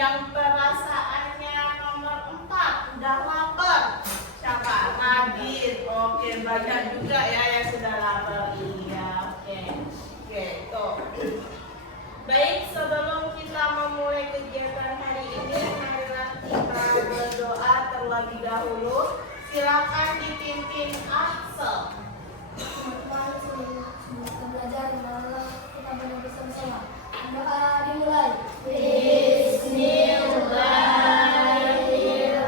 Yang perasaannya nomor 4 udah lapar. Siapa? Radit. Oke, banyak juga ya yang sudah lapar. Iya, oke, tuh. Baik, sebelum kita memulai kegiatan hari ini, marilah kita berdoa terlebih dahulu. Silakan dipimpin Axel. Kita belajar malah kita bersama-sama. Doa dimulai. Bismillahirrahmanirrahim.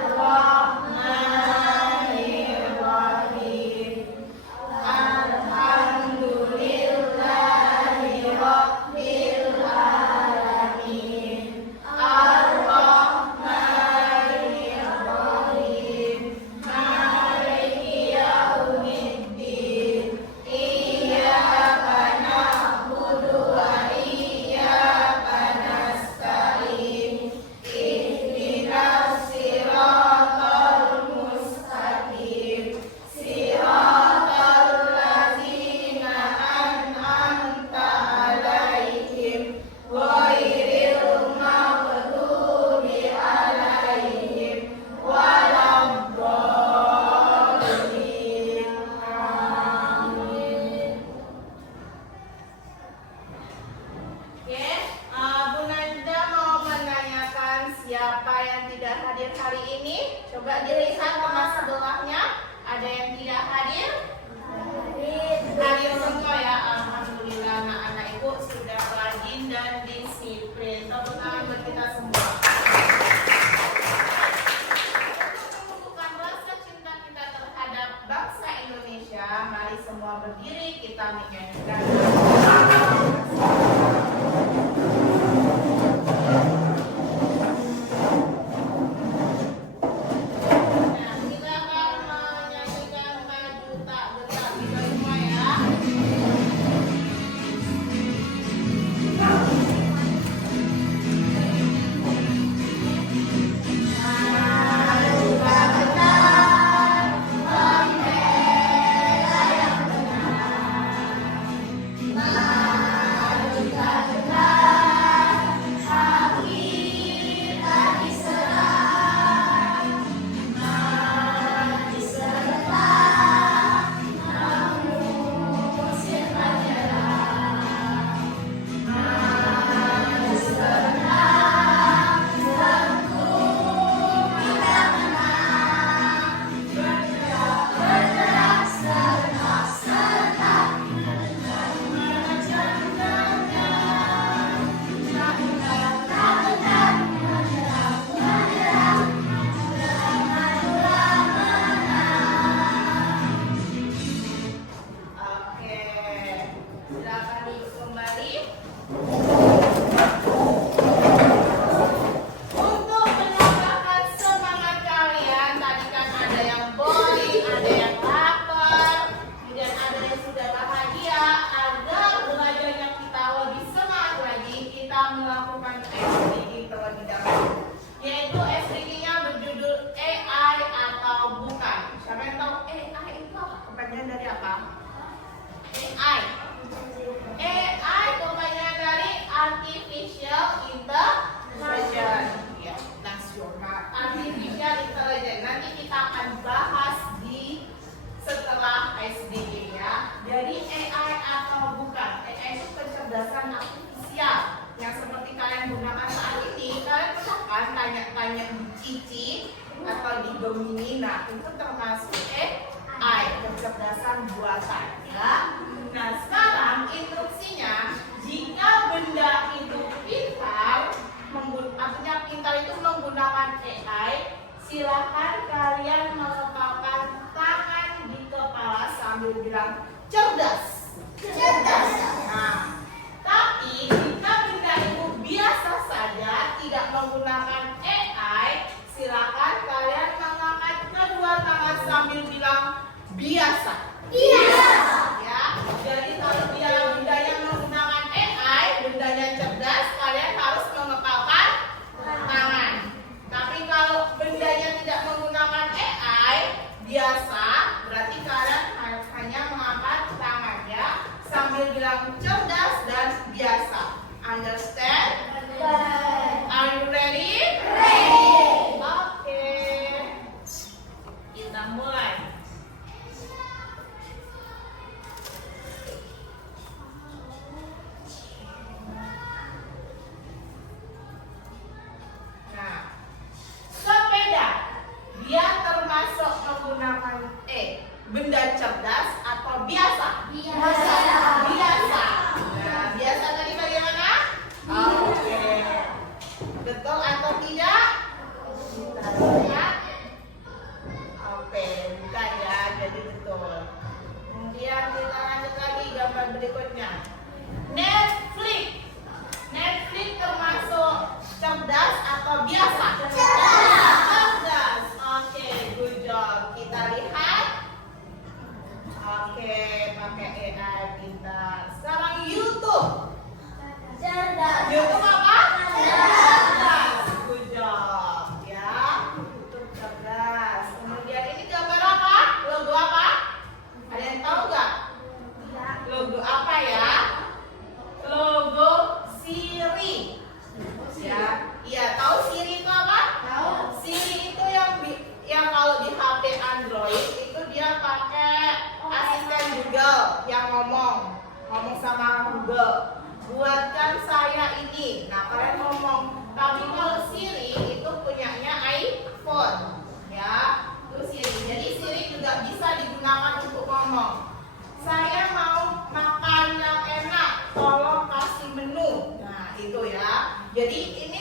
Alhamdulillahirabbil alamin. Ar-Rahmanir-Rahim. Maliki yaumiddin. Iyyaka na'budu wa iyyaka nasta'in. Ihdinas siratal mustaqim. Siratal ladzina an'amta 'alaihim ghairil maghdubi 'alaihim waladdallin. Amin. Oke, Bu Nanda mau menanyakan siapa yang tidak hadir hari ini. Coba dilihat teman sebelahnya, ada yang tidak hadir? Hadir semua ya, alhamdulillah. Anak-anak ibu sudah rajin dan disiplin. Tepuk tangan buat kita semua. Untuk menumbuhkan rasa cinta kita terhadap bangsa Indonesia, mari semua berdiri kita menyanyikan. Nah, kita akan menyanyikan maju tak getar kita semua ya. Maju tak getar, membela yang benar. Maju tak getar, hati tak diserang. Maju serentak, mengusir menyerang. Maju serentak, tentu kita menang. Bergerak serentak, menerjang dunia. Tak gentar menyerang, majulah menang. Oke, silakan diikut kembali. Untuk menambahkan semangat kalian, tadi kan ada yang boring, ada yang lapar, kemudian ada yang sudah bahagia. Agar belajarnya kita lebih semangat lagi, kita melakukan SDG terlebih dahulu. Yaitu SDG-nya berjudul AI atau bukan. Siapa yang tahu AI itu apa? Kepanjangan dari apa? AI. AI kepanjangan dari Artificial Intelligence. Ya, nasional. Artificial Intelligence. Nanti kita akan bahas di setelah SDG ya. Jadi AI atau bukan? AI itu kecerdasan artifisial yang seperti kalian gunakan saat ini. Kalian pernah kan tanya-tanya di Cici atau di Gemini? Nah, itu termasuk AI, kecerdasan buatan ya. Nah, sekarang instruksinya, jika benda itu pintar, artinya pintar itu menggunakan AI, silakan kalian meletakkan tangan di kepala sambil bilang cerdas. Cerdas. Nah, tapi jika benda itu biasa saja, tidak menggunakan AI, silakan kalian mengangkat kedua tangan sambil bilang biasa. Biasa. Ya, jadi kalau dia benda yang menggunakan AI, bendanya cerdas, kalian harus mengepalkan tangan. Tapi kalau bendanya tidak menggunakan AI, biasa, berarti kalian hanya mengangkat tangan ya, sambil bilang cerdas dan biasa. Understand? Are you ready?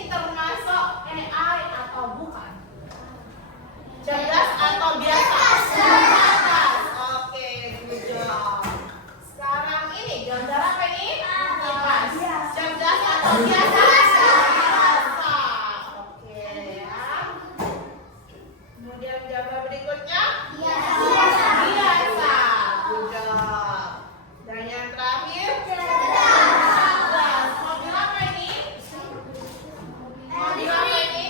ini termasuk AI atau bukan? Cerdas atau biasa? Cerdas. Oke, good job. Sekarang ini gambar apa ini? Kipas. Cerdas atau biasa? Biasa. Oke ya. Kemudian gambar berikutnya? Biasa. Biasa. Good job. Dan yang terakhir? Cerdas. Mobil apa ini? Mobil apa ini?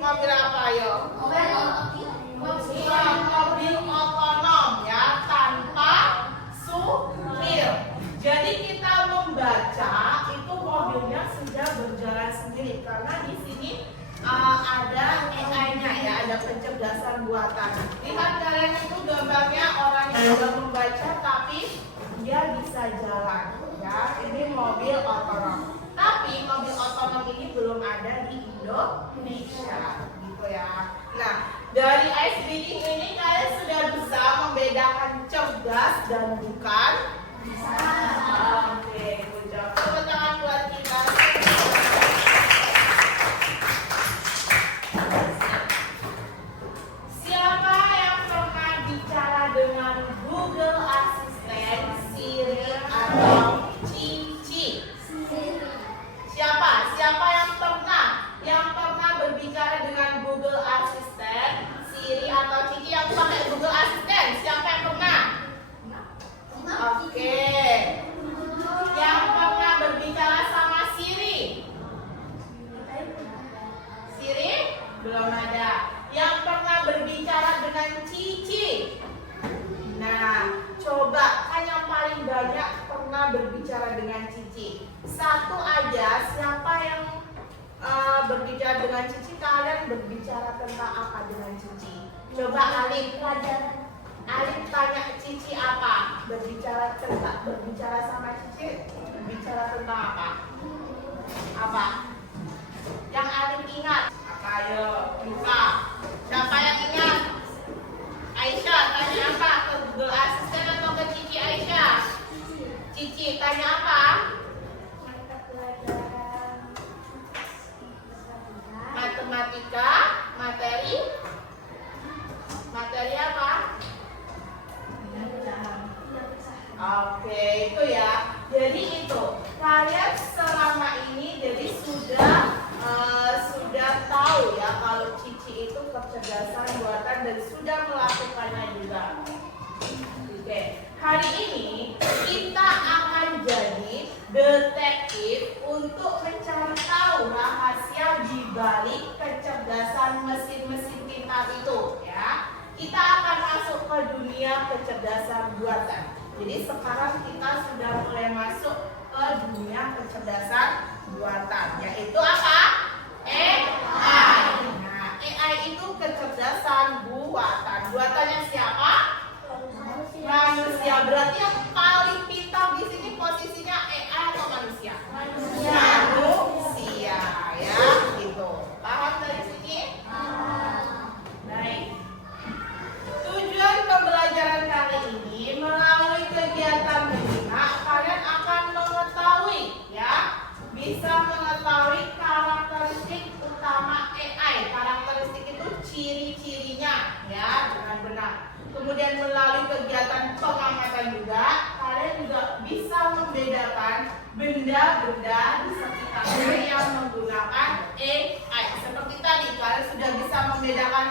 Mobil apa yo? Mobil otonom ya, tanpa supir. Jadi kita membaca itu mobilnya sudah berjalan sendiri karena di sini ada AI-nya ya, ada pencerdasan buatan. Lihat kalian itu gambarnya orang yang sudah membaca tapi dia bisa jalan ya. Ini mobil otonom. Tapi mobil otonom ini belum ada di Indonesia, gitu ya. Nah, dari ice breaking ini kalian sudah bisa membedakan cerdas dan bukan? Bisa. Oke, good job. Tepuk tangan buat kita. Siapa yang pernah bicara dengan Google Assistant, Siri atau Cici? Siapa? Siapa yang pernah berbicara dengan Google Assistant, Siri atau Cici yang pakai Google Assistant? Siapa yang pernah? Oke. Yang pernah berbicara sama Siri? Siri? Belum ada. Yang pernah berbicara dengan Cici? Nah, coba kan yang paling banyak pernah berbicara dengan Cici. Satu aja, siapa yang berbicara dengan Cici? Kalian berbicara tentang apa dengan Cici? Coba Alif. Alif tanya Cici apa? Berbicara sama Cici, berbicara tentang apa? Apa? Yang Alif ingat? Apa? Ayo, buka. Siapa yang ingat? Aisyah tanya apa? Ke Google Assistant atau ke Cici Aisyah? Cici tanya apa? Matematika, materi apa? Oke, itu ya. Jadi itu kalian selama ini jadi sudah tahu ya kalau Cici itu kecerdasan buatan dan sudah melakukannya juga. Oke, hari ini kita akan jadi detektif untuk mencari tahu rahasia di balik kecerdasan mesin-mesin pintar itu ya. Kita akan masuk ke dunia kecerdasan buatan. Jadi sekarang kita sudah mulai masuk ke dunia kecerdasan buatan, yaitu apa? AI. Nah, AI itu kecerdasan buatan. Buatannya siapa? Manusia. Berarti yang paling pintar di sini posisinya AI atau manusia? Manusia ya, gitu. Paham dari sini? Baik. Tujuan pembelajaran kali ini melalui kegiatan menyimak kalian akan mengetahui ya, bisa mengetahui karakteristik utama AI. Karakteristik itu ciri-cirinya ya dengan benar. Kemudian melalui kegiatan pengamatan juga kalian juga bisa membedakan benda-benda di sekitarnya yang menggunakan AI. Seperti tadi kalian sudah bisa membedakan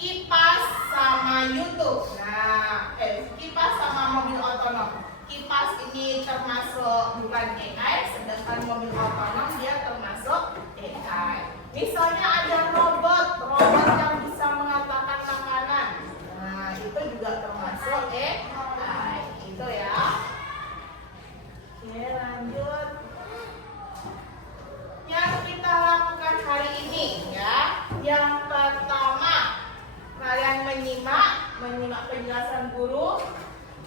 kipas sama YouTube. Nah, kipas sama mobil otonom. Kipas ini termasuk bukan AI, sedangkan mobil otonom dia termasuk AI. Misalnya ada robot yang bisa mengatakan makanan. Nah, itu juga termasuk AI. Itu ya. Oke, lanjut. Yang kita lakukan hari ini ya. Yang pertama, kalian menyimak penjelasan guru.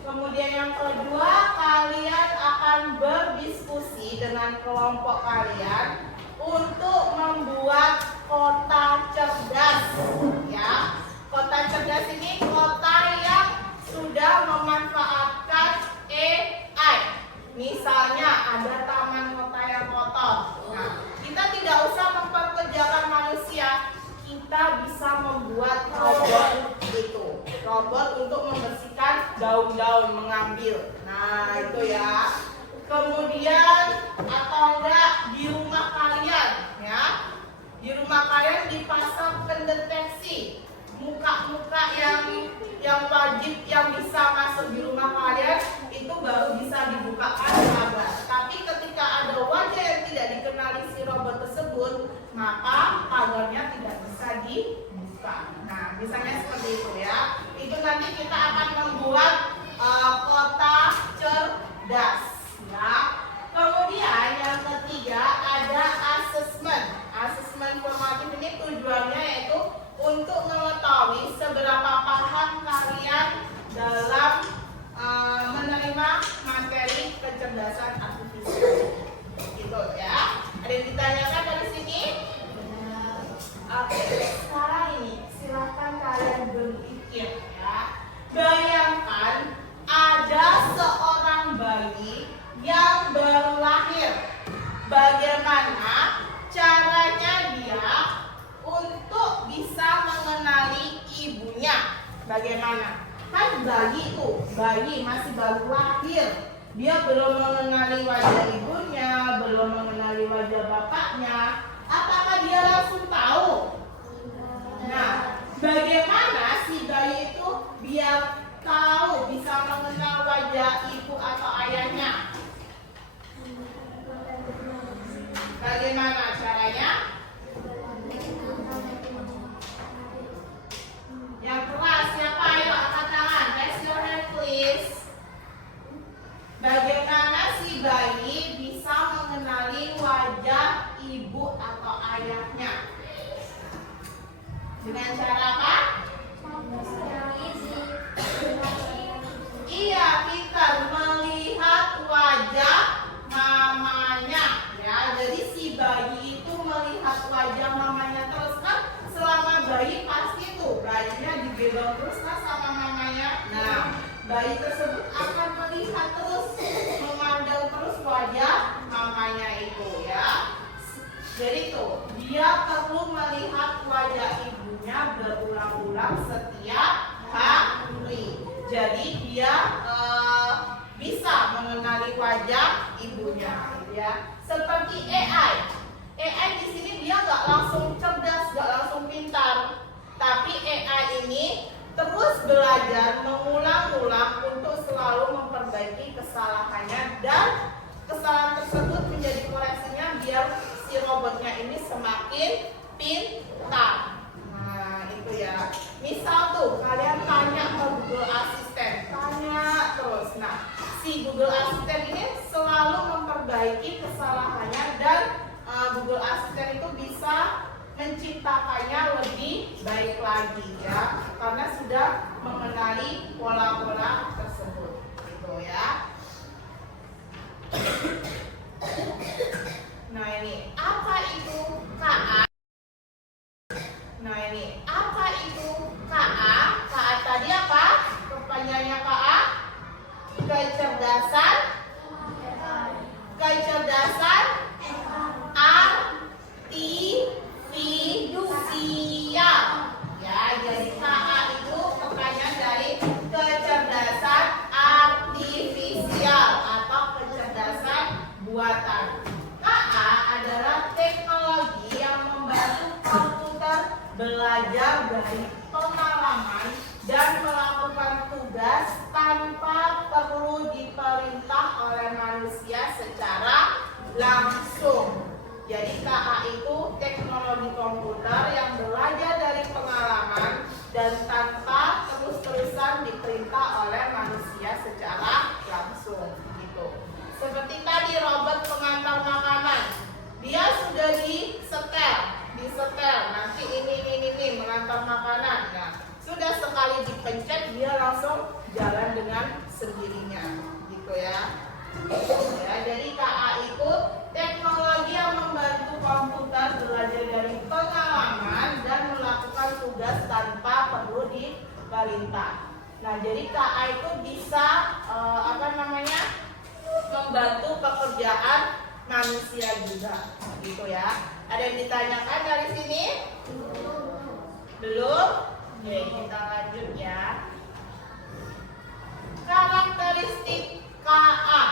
Kemudian yang kedua, kalian akan berdiskusi dengan kelompok kalian untuk membuat kota cerdas ya. Kota cerdas ini kota yang sudah memanfaatkan AI. Misalnya ada taman kota yang kotor. Nah, robot itu. Robot untuk membersihkan daun-daun, mengambil. Nah, itu ya. Kemudian atau enggak di rumah kalian ya. Di rumah kalian dipasang pendeteksi muka-muka yang wajib yang bisa masuk di rumah kalian, itu baru bisa dibukakan pagar. Tapi ketika ada wajah yang tidak dikenali si robot tersebut, maka pagarnya tidak bisa dibuka. Nah, misalnya seperti itu ya. Itu nanti kita akan membuat kota cerdas ya. Kemudian yang ketiga ada asesmen. Asesmen formatif ini tujuannya yaitu untuk mengetahui seberapa paham kalian dalam menerima materi kecerdasan artifisial. Gitu ya. Ada yang ditanyakan dari sini? Oke, sekarang ini silahkan kalian berpikir ya. Bayangkan ada seorang bayi yang baru lahir. Bagaimana caranya dia untuk bisa mengenali ibunya? Bagaimana? Kan bayi masih baru lahir. Dia belum mengenali wajah ibunya, belum mengenali wajah bapaknya. Apakah dia langsung tahu? Nah, bagaimana si bayi itu biar tahu bisa mengenal wajah ibu atau ayahnya? Bagaimana caranya? Yang kelas siapa? Ayo angkat tangan. Raise your hand please. Bagaimana si bayi bisa mengenali wajah ibu atau ayahnya? Dengan cara apa? Iya, kita melihat wajah mamanya ya. Jadi si bayi itu melihat wajah mamanya terus kan. Selama bayi pasti tuh bayinya digendong terus kan sama mamanya. Nah, bayi tersebut akan melihat terus, memandang terus wajah mamanya itu ya. Jadi tuh dia perlu melihat wajah ibunya berulang-ulang setiap hari. Jadi dia bisa mengenali wajah ibunya, ya. Seperti AI. AI di sini dia nggak langsung cerdas, nggak langsung pintar, tapi AI ini terus belajar mengulang-ulang untuk selalu memperbaiki kesalahannya dan kesalahan tersebut menjadi koreksinya biar si robotnya ini semakin pintar. Nah, itu ya. Misal tuh kalian tanya ke Google Assistant, tanya terus. Nah, si Google Assistant ini selalu memperbaiki kesalahannya dan Google Assistant itu bisa menciptakannya lebih baik lagi ya, karena sudah mengenali pola-pola tersebut, gitu ya. Nah ini apa itu KA? Nah ini apa itu KA? KA tadi apa? Kepanjangannya KA? Kecerdasan. Kecerdasan artifisial. Ya, jadi KA itu kepanjangan dari kecerdasan artifisial atau kecerdasan buatan. KA adalah teknologi yang membantu komputer belajar dari pengalaman dan melakukan tugas tanpa perlu diperintah oleh manusia secara langsung. Jadi KA itu teknologi komputer yang belajar dari pengalaman dan tanpa terus-terusan diperintah oleh manusia secara langsung, gitu. Seperti tadi robot pengantar makanan, dia sudah disetel, nanti ini mengantar makanan. Nah, sudah sekali dipencet dia langsung jalan dengan sendirinya, gitu ya. Ya, jadi KA itu teknologi yang membantu komputer belajar dari pengalaman dan melakukan tugas tanpa perlu diperintah. Nah, jadi KA itu bisa membantu pekerjaan manusia juga, gitu ya. Ada yang ditanyakan dari sini? Belum? Oke, kita lanjut ya. Karakteristik KA.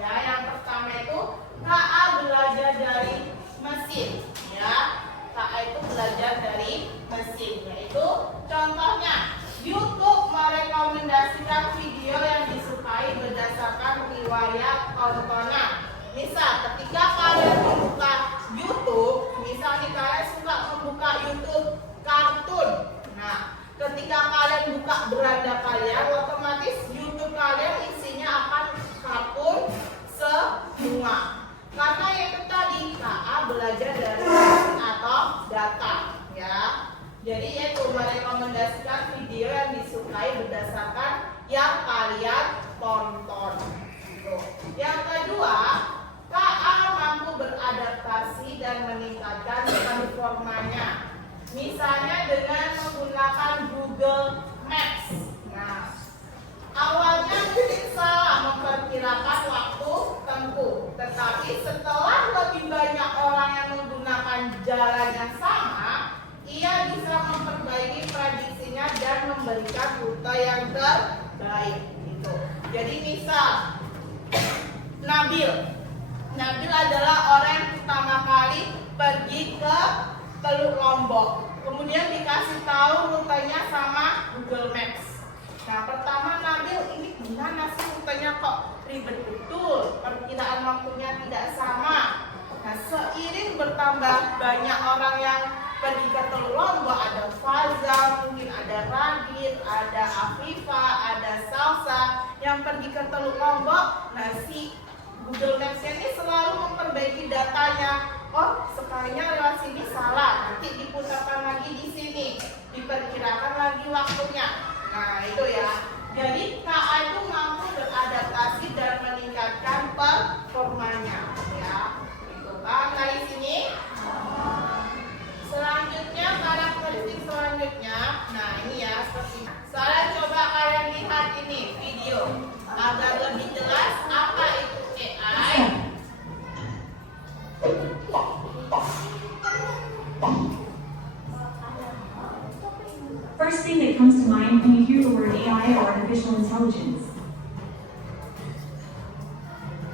Ya, yang pertama itu KA belajar dari mesin. Ya, KA itu belajar dari mesin. Yaitu contohnya YouTube merekomendasikan video yang disukai berdasarkan riwayat tontonan. Misal, ketika kalian membuka YouTube, misalnya kalian suka membuka YouTube kartun. Nah, ketika kalian buka beranda kalian, otomatis YouTube kalian isinya akan kartun semua. Karena itu tadi KA belajar dari mesin atau data, ya. Jadi yaitu merekomendasikan video yang disukai berdasarkan yang kalian tonton. Yang kedua, KA mampu beradaptasi dan meningkatkan performanya. Misalnya dengan menggunakan Google Maps. Nah, awalnya mungkin salah memperkirakan waktu tempuh, tetapi setelah lebih banyak orang yang menggunakan jalan yang sama, ia bisa memperbaiki prediksinya dan memberikan rute yang terbaik. Gitu. Jadi misal Nabil adalah orang yang pertama kali pergi ke Teluk Lombok. Kemudian dikasih tahu rutenya sama Google Maps. Nah, pertama Nabil, ini gimana sih rutenya kok ribet betul, perkiraan waktunya tidak sama. Nah, seiring bertambah banyak orang yang pergi ke Teluk Lombok, ada Faza, mungkin ada Radit, ada Afifa, ada Salsa yang pergi ke Teluk Lombok. Nah, si Google Maps ini selalu memperbaiki datanya. Oh, sekalinya lewat sini salah, nanti diputarkan lagi di sini, diperkirakan lagi waktunya. Nah, itu ya. Jadi KA itu mampu beradaptasi dan meningkatkan performanya, ya. Itu kan dari sini. Selanjutnya, karakteristik selanjutnya. Nah, ini ya seperti ini. Saya coba kalian lihat ini video agar lebih jelas apa itu AI. First thing that comes to mind when you hear the word AI or artificial intelligence.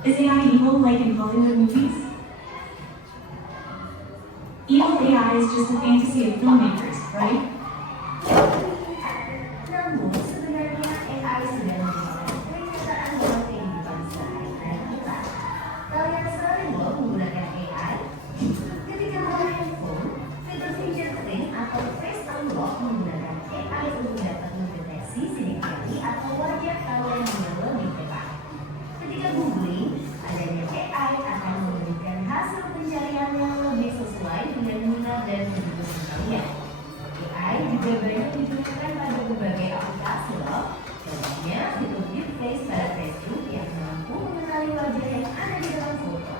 Is AI evil like in Hollywood movies? Evil AI is just a fantasy of filmmakers, right? Namun sebenarnya AI sudah menjadi kenyataan dalam kehidupan sehari-hari kita. Kalian sering loh menggunakan AI. Ketika bawa handphone, fitur fingerprint atau face unlock menggunakan AI untuk dapat mendeteksi sidik jari atau wajah kalian yang lebih cepat. Ketika googling, adanya AI akan memberikan hasil pencarian yang lebih sesuai dengan minat dan kebutuhan kalian. AI juga banyak digunakan pada berbagai aplikasi loh. Contohnya fitur deepface pada Facebook yang mampu mengenali wajah yang ada di dalam foto.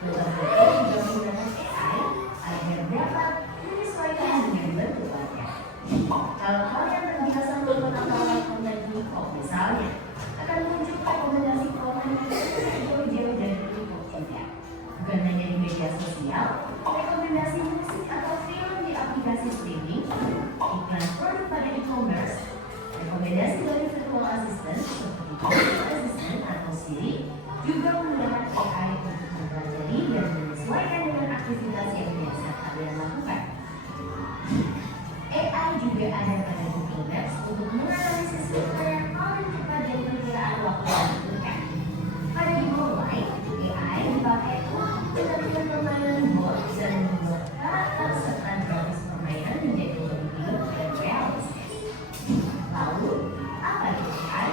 Filter foto juga menggunakan AI agar dapat menyesuaikan dengan bentuk wajah. Kalau kalian terbiasa menonton akun konten K-pop misalnya, akan muncul rekomendasi konten yang jauh-jauh dari K-pop juga. Bukan hanya di media sosial, rekomendasi musik atau film di aplikasi streaming, iklan produk pada e-commerce, rekomendasi dari virtual assistant seperti Google Assistant atau Siri juga menggunakan AI untuk mempelajari dan menyesuaikan dengan aktivitas yang biasa kalian lakukan. AI juga ada pada Google Maps untuk menganalisis rute yang paling cepat dan perkiraan waktu yang dibutuhkan. Pada Google Live, AI dipakai untuk menentukan permainan board dan membuat karakter serta grafis permainan menjadi lebih hidup dan realistis. Lalu, apa itu AI?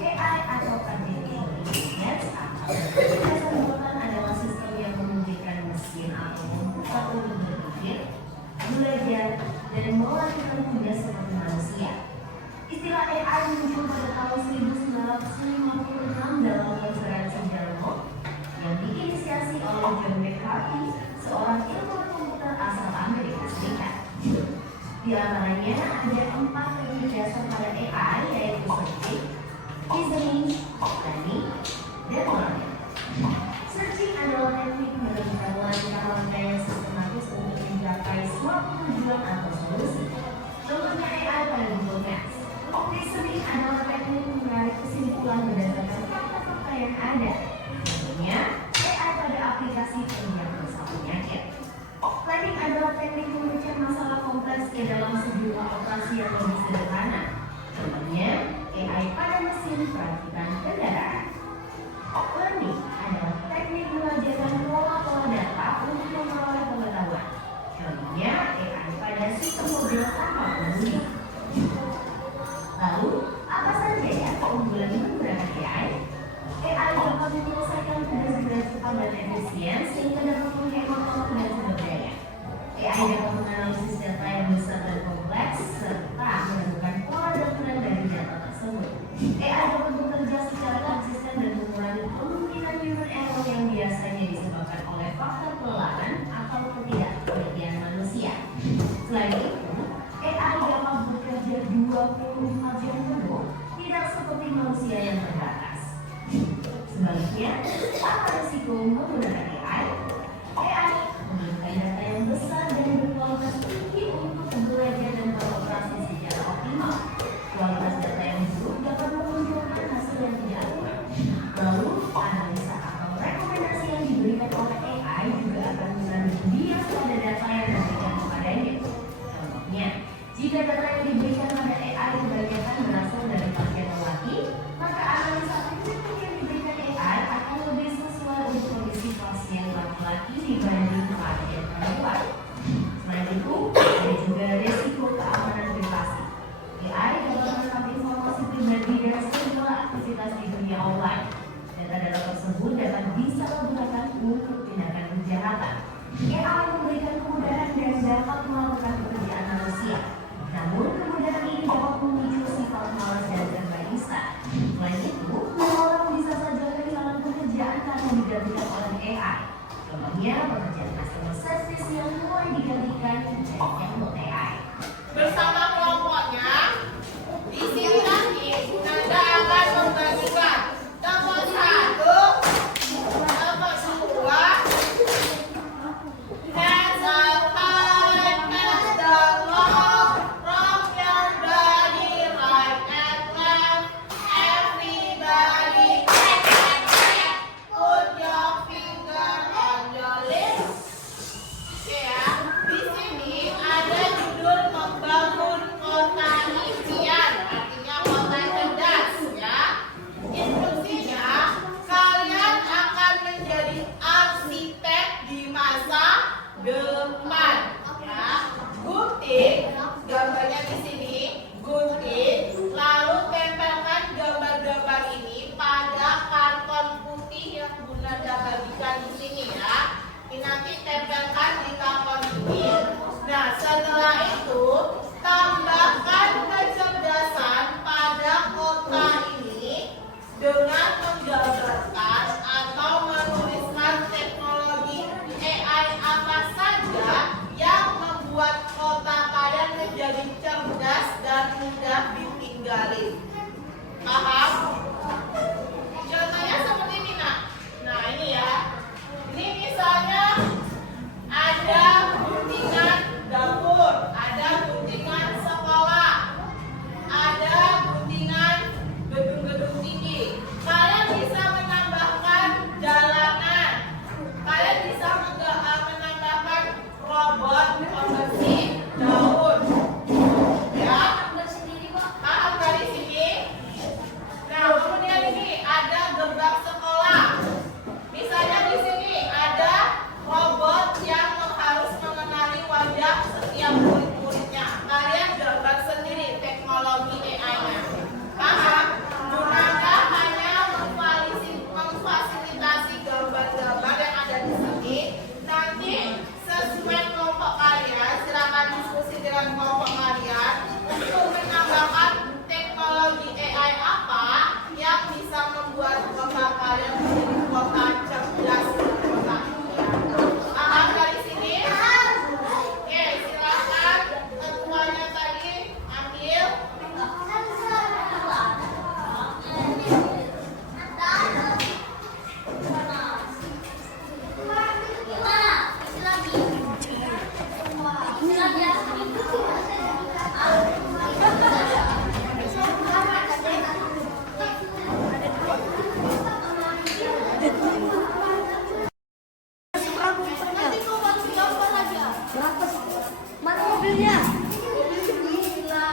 AI atau Artificial Intelligence atau kecerdasan buatan adalah sistem yang memungkinkan mesin atau komputer untuk berpikir, belajar, dan melakukan tugas seperti manusia. Istilah AI muncul pada tahun 1956 dalam konferensi Delmo yang diinisiasi oleh John McCarthy, seorang ilmuwan komputer asal Amerika Serikat. Di antaranya ada 4 teknik dasar pada AI, yaitu searching, reasoning, planning, dan learning. Searching adalah teknik menemukan langkah-langkah yang sistematis untuk mencapai suatu tujuan atau solusi. Contoh contohnya AI pada Google Maps. Reasoning adalah teknik menarik kesimpulan berdasarkan fakta-fakta yang ada. Contohnya, AI pada aplikasi penunjang dosa penyakit. Planning adalah teknik memecah masalah kompleks ke dalam sebuah operasi yang lebih sederhana. Contohnya, AI pada mesin perakitan kendaraan. Learning adalah teknik mengajarkan pola-pola data untuk memperoleh pengetahuan. Contohnya, AI pada sistem mobil tanpa pengemudi. Lalu, apa saja ya keunggulan menggunakan AI? AI dapat menyelesaikan tugas dengan cepat dan efisien sehingga dapat menghemat waktu dan sumber daya. AI dapat menganalisis data yang besar dan kompleks serta menemukan pola dokumen dari data tersebut. AI dapat bekerja secara konsisten dan mengurangi kemungkinan human error yang biasanya disebabkan oleh faktor kelelahan atau ketidakpedulian manusia. Selain itu, AI dapat bekerja 24 jam penuh, tidak seperti manusia yang terbatas. Sebaliknya, apa risiko menggunakan AI? AI membutuhkan data yang besar dan berkualitas tinggi untuk belajar dan beroperasi secara optimal. Kualitas data yang buruk dapat memunculkan hasil yang tidak akurat. Lalu, analisa atau rekomendasi yang diberikan oleh AI juga akan mengandung bias pada data yang diberikan kepadanya. Contohnya, jika data yang diberikan pada AI kebanyakan berasal dari pasien lelaki, maka analisa klinik yang diberikan AI akan lebih sesuai untuk kondisi pasien laki-laki dibanding pasien perempuan. Selain itu, ada juga risiko keamanan privasi. AI dapat menangkap informasi pribadi dan segala aktivitas di dunia online. Data-data tersebut dapat disalahgunakan untuk tindakan kejahatan. AI memberikan kemudahan dan dapat melakukan pekerjaan manusia. Namun, kemudahan ini dapat memicu sifat malas dan serba instan. Selain itu, orang bisa saja kehilangan pekerjaan karena digantikan oleh AI. Contohnya, pekerjaan customer service yang mulai digantikan dengan bot AI. Bersama kelompoknya, di sini nanti Anda akan membagikan nomor 1, nomor 2, hands up high, hands down low, rock your body right and left, everybody clap, clap, clap, put your finger on your lips. Oke ya, di sini ada judul membangun kota impian, artinya kota cerdas ya. Instruksinya, kalian akan menjadi arsitek di masa depan ya. Gunting, gambarnya di sini, gunting, lalu tempelkan gambar-gambar ini pada karton putih yang Bunda bagikan di sini ya. Ini nanti tempelkan di karton ini. Nah, setelah itu tambahkan kecerdasan pada kota ini dengan menggambarkan atau menuliskan teknologi AI apa saja yang membuat kota kalian menjadi cerdas dan mudah ditinggali. Paham? Contohnya seperti ini nak. Nah ini ya. Ini misalnya ada guntingan dapur, ada guntingan sekolah, ada guntingan gedung-gedung tinggi. Kalian bisa menambahkan jalanan. Kalian bisa menambahkan robot pembersih daun. Ya, paham dari sini? Nah, Berapa sih? Mana mobilnya? Mobilnya gila.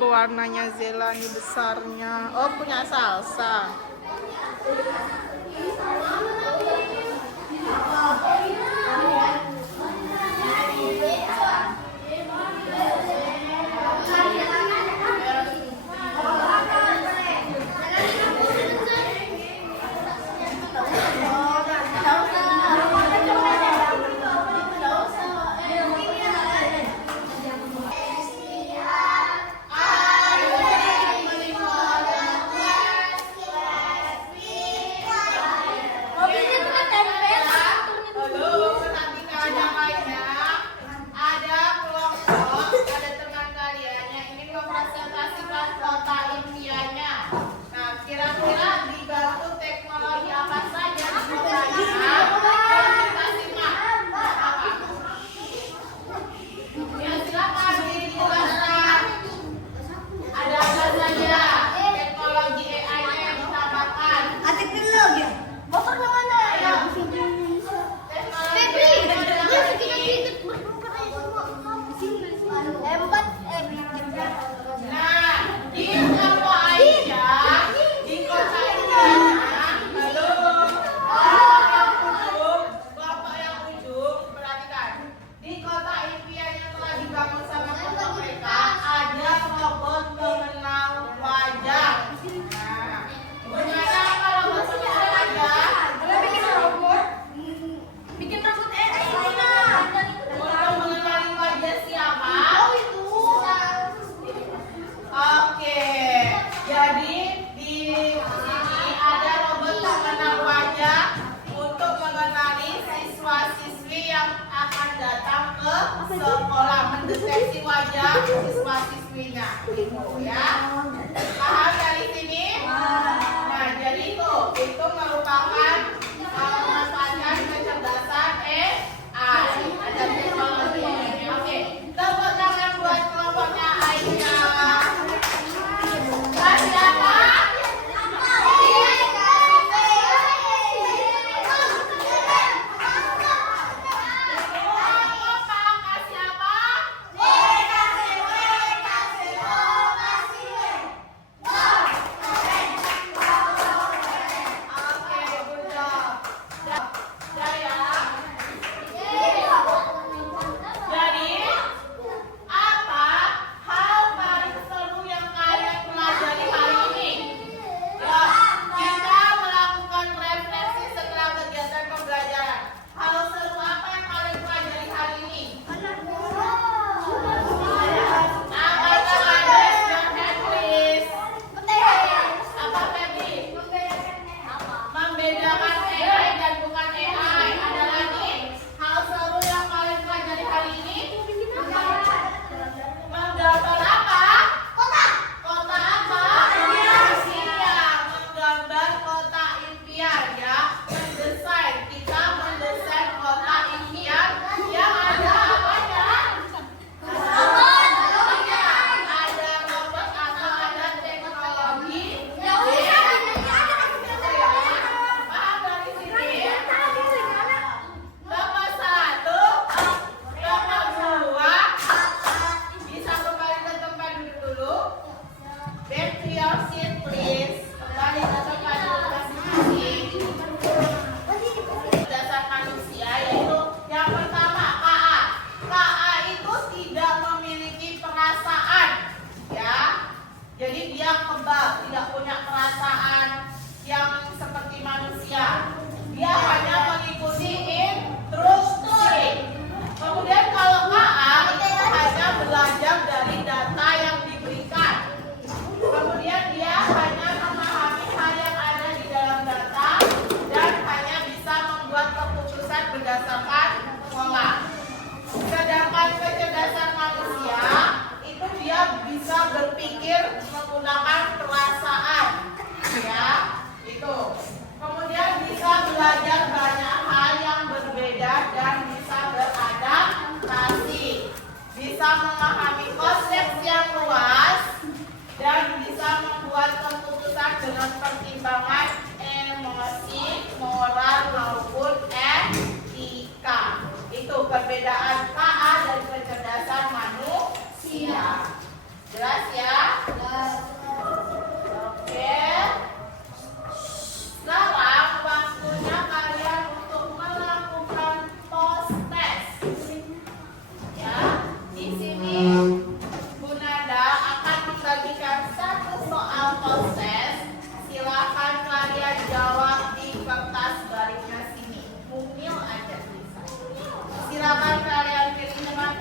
Pewarnanya Zela ini besarnya. Oh, punya salsa. Halo, perhatikan yang lainnya. Ada kelompok, ada teman kalian yang ingin mempresentasikan kota impiannya. Nah, kira-kira dibantu teknologi apa saja di kotanya? Kita simak. Ya, silakan dijelaskan. Ada apa saja teknologi AI yang ditambahkan? Atik dulu ya. Bapak kemana ya? Febri, Nah, di kelompok Aisyah, di kota Indonesia, halo, kelompok yang ujung, perhatikan. Di kota impian yang telah dibangun sama kelompok mereka, ada robot pengenal wajah. Nah, gimana kalau robot pengenal wajah? bikin robot AI Untuk mengenali wajah siapa? Oke, jadi di sini ada robot pengenal wajah untuk mengenali siswa-siswi yang akan datang ke sekolah, mendeteksi wajah siswa-siswinya, gitu ya. Paham dari sini? Nah, jadi itu merupakan memanfaatkan kecerdasan AI, ada teknologi ini. Oke, tepuk tangan buat kelompoknya Aisyah. Kasih apa? Kasih apa? Oke, good job. Jaya. Jadi, apa hal paling seru yang kalian pelajari hari ini? Ya, kita melakukan refleksi setelah kegiatan pembelajaran. Hal seru apa yang kalian pelajari hari ini? Apakah ada yang hand please? Apa Febri? Membedakan AI dan bukan AI. Ada lagi hal seru yang kalian pelajari hari ini? Menggambar apa? Kota apa? Iya, menggambar kota impian ya. Mendesain, kita mendesain kota impian yang ada apanya? Ada robot atau ada teknologi. Paham dari sini? Nomor 1, nomor 2. Bisa kembali ke tempat duduk dulu. Back to your seat, please. Kembali ke tempat duduk masing-masing. Dasar manusia yaitu yang pertama KA. KA itu tidak memiliki perasaan, ya. Jadi dia kebal, tidak punya perasaan yang seperti manusia. Dia hanya mengikuti instruksi. Kemudian kalau KA itu hanya belajar dari data yang diberikan. Kemudian dia hanya memahami hal yang ada di dalam data dan hanya bisa membuat keputusan berdasarkan pola. Sedangkan kecerdasan manusia itu dia bisa berpikir menggunakan perasaan, ya, itu. Kemudian bisa belajar banyak hal yang berbeda dan bisa beradaptasi, bisa memahami konsep yang luas dan bisa membuat keputusan dengan pertimbangan emosi, moral maupun sebaliknya sini. Mungil aja tulisan. Silakan kalian pilih teman.